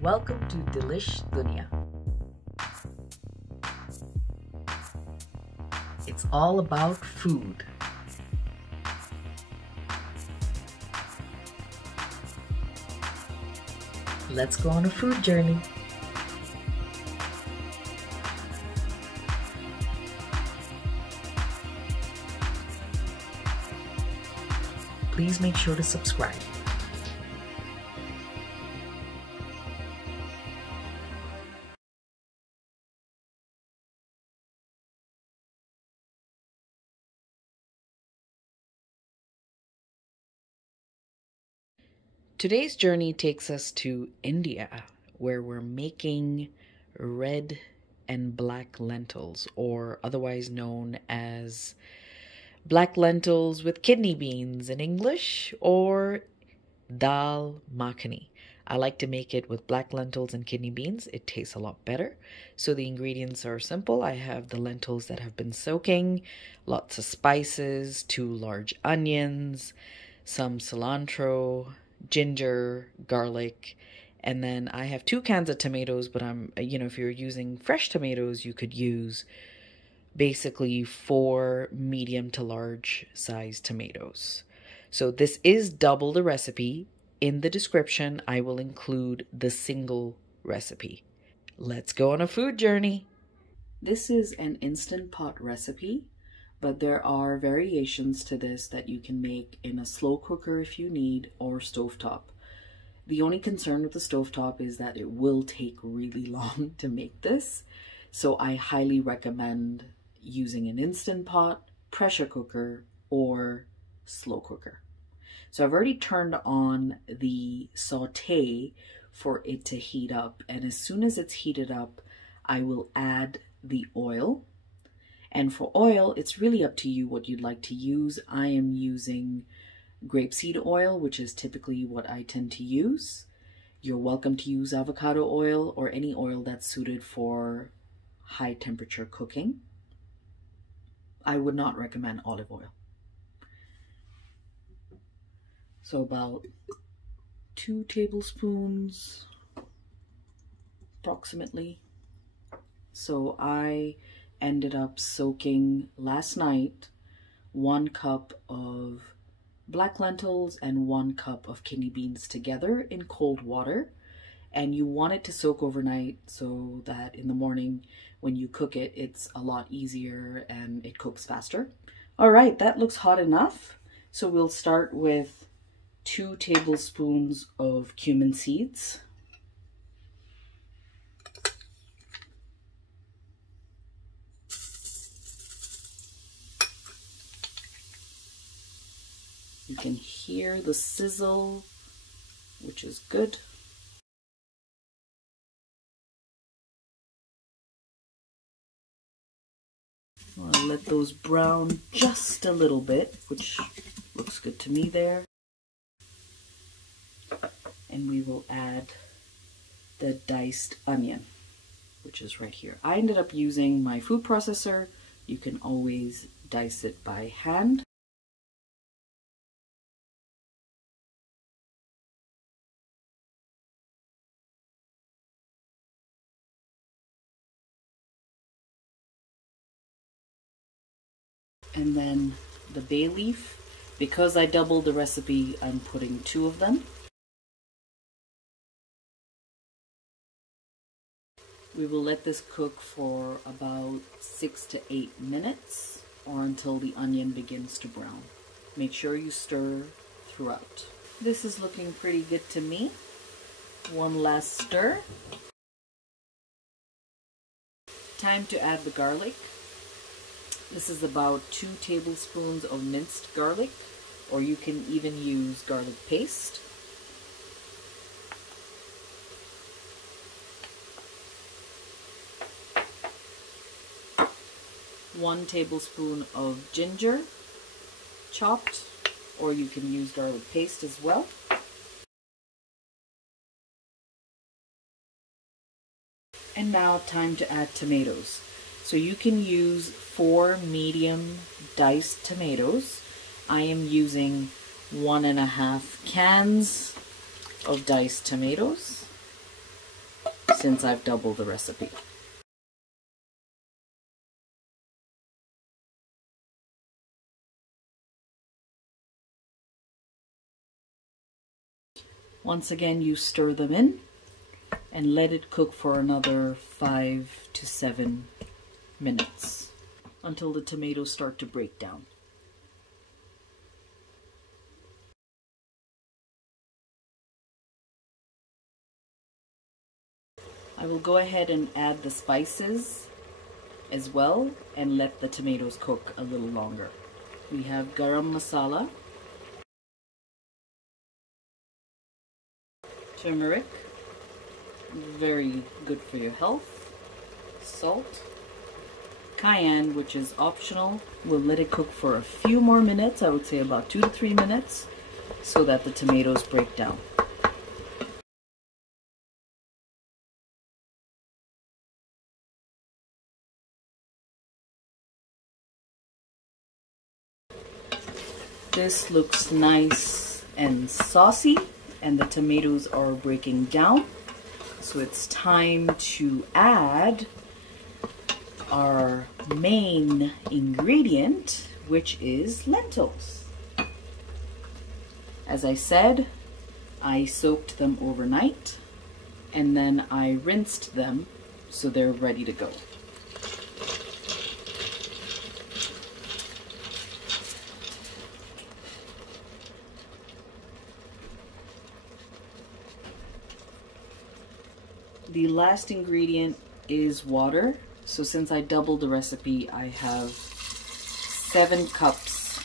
Welcome to Delish, Dunia. It's all about food. Let's go on a food journey. Please make sure to subscribe. Today's journey takes us to India, where we're making red and black lentils, or otherwise known as black lentils with kidney beans in English, or dal makhani. I like to make it with black lentils and kidney beans. It tastes a lot better. So the ingredients are simple. I have the lentils that have been soaking, lots of spices, 2 large onions, some cilantro, ginger, garlic, and then I have 2 cans of tomatoes, but if you're using fresh tomatoes, you could use basically 4 medium to large size tomatoes. So this is double the recipe. In the description, I will include the single recipe. Let's go on a food journey. This is an Instant Pot recipe, but there are variations to this that you can make in a slow cooker if you need, or stovetop. The only concern with the stovetop is that it will take really long to make this. So I highly recommend using an Instant Pot, pressure cooker, or slow cooker. So I've already turned on the saute for it to heat up. And as soon as it's heated up, I will add the oil. And for oil, it's really up to you what you'd like to use. I am using grapeseed oil, which is typically what I tend to use. You're welcome to use avocado oil or any oil that's suited for high temperature cooking. I would not recommend olive oil. So about 2 tablespoons approximately. So I ended up soaking last night 1 cup of black lentils and 1 cup of kidney beans together in cold water. And you want it to soak overnight so that in the morning when you cook it, it's a lot easier and it cooks faster. All right, that looks hot enough. So we'll start with 2 tablespoons of cumin seeds. You can hear the sizzle, which is good. I want to let those brown just a little bit, which looks good to me there. And we will add the diced onion, which is right here. I ended up using my food processor. You can always dice it by hand. And then the bay leaf. Because I doubled the recipe, I'm putting 2 of them. We will let this cook for about 6 to 8 minutes or until the onion begins to brown. Make sure you stir throughout. This is looking pretty good to me. 1 last stir. Time to add the garlic. This is about 2 tablespoons of minced garlic, or you can even use garlic paste. One tablespoon of ginger chopped, or you can use garlic paste as well. And now time to add tomatoes. So you can use 4 medium diced tomatoes. I am using 1.5 cans of diced tomatoes. since I've doubled the recipe. Once again, you stir them in and let it cook for another 5 to 7 minutes until the tomatoes start to break down. I will go ahead and add the spices as well and let the tomatoes cook a little longer. We have garam masala, turmeric, very good for your health, salt, cayenne, which is optional. We'll let it cook for a few more minutes, I would say about 2 to 3 minutes, so that the tomatoes break down. This looks nice and saucy, and the tomatoes are breaking down. So it's time to add our main ingredient, which is lentils. As I said, I soaked them overnight and then I rinsed them so they're ready to go. The last ingredient is water. So since I doubled the recipe, I have 7 cups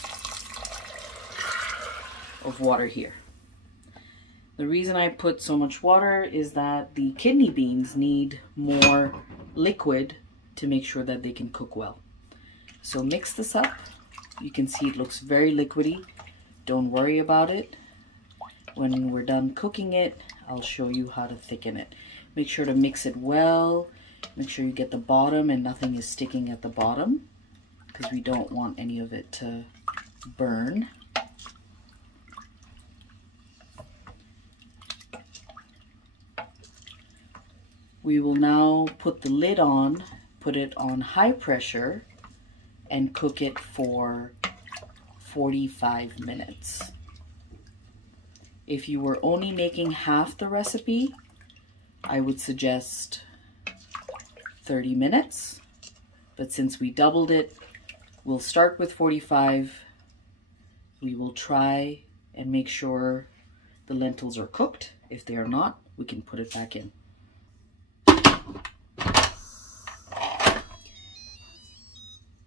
of water here. The reason I put so much water is that the kidney beans need more liquid to make sure that they can cook well. So mix this up. You can see it looks very liquidy. Don't worry about it. When we're done cooking it, I'll show you how to thicken it. Make sure to mix it well. Make sure you get the bottom and nothing is sticking at the bottom, because we don't want any of it to burn. We will now put the lid on, put it on high pressure, and cook it for 45 minutes. If you were only making half the recipe, I would suggest 30 minutes, but since we doubled it, we'll start with 45. We will try and make sure the lentils are cooked. If they are not, we can put it back in.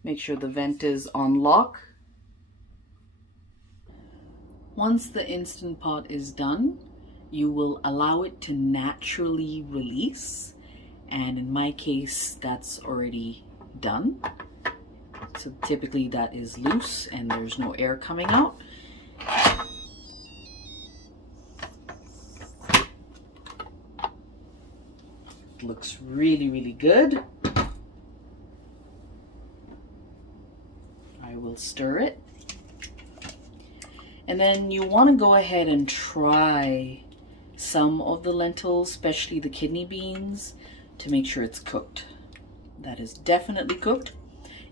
Make sure the vent is on lock. Once the Instant Pot is done, you will allow it to naturally release, and in my case that's already done. So typically that is loose and there's no air coming out. It looks really good. I will stir it, and then you want to go ahead and try some of the lentils, especially the kidney beans, to make sure it's cooked. That is definitely cooked.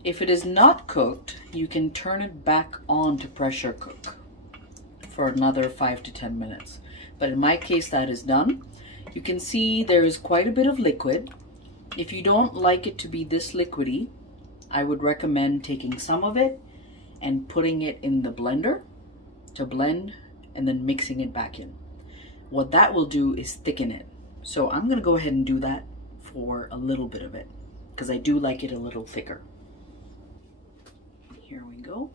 If it is not cooked, you can turn it back on to pressure cook for another 5 to 10 minutes. But in my case, that is done. You can see there is quite a bit of liquid. If you don't like it to be this liquidy, I would recommend taking some of it and putting it in the blender to blend and then mixing it back in. What that will do is thicken it. So I'm gonna go ahead and do that for a little bit of it, because I do like it a little thicker. Here we go.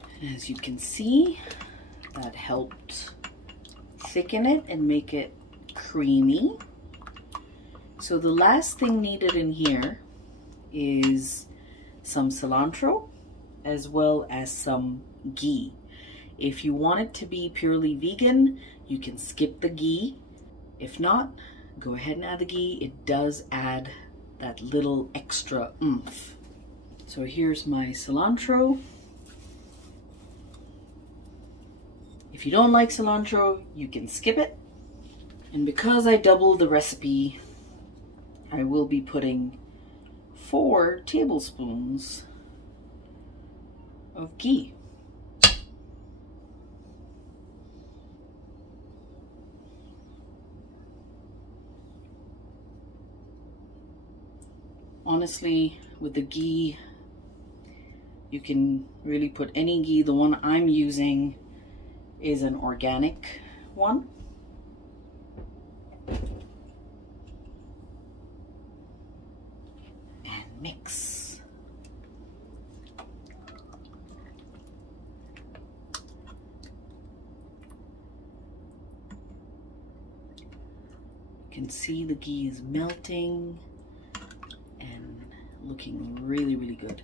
And as you can see, that helped thicken it and make it creamy. So the last thing needed in here is some cilantro as well as some ghee. If you want it to be purely vegan, you can skip the ghee. If not, go ahead and add the ghee. It does add that little extra oomph. So here's my cilantro. If you don't like cilantro, you can skip it. And because I doubled the recipe, I will be putting 4 tablespoons of ghee. Honestly, with the ghee, you can really put any ghee. The one I'm using is an organic one. And mix. You can see the ghee is melting and looking really, really good.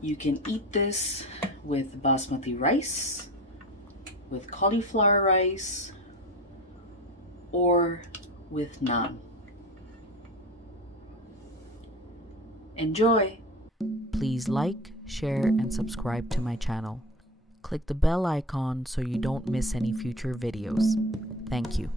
You can eat this with basmati rice, with cauliflower rice, or with naan. Enjoy! Please like, share, and subscribe to my channel. Click the bell icon so you don't miss any future videos. Thank you.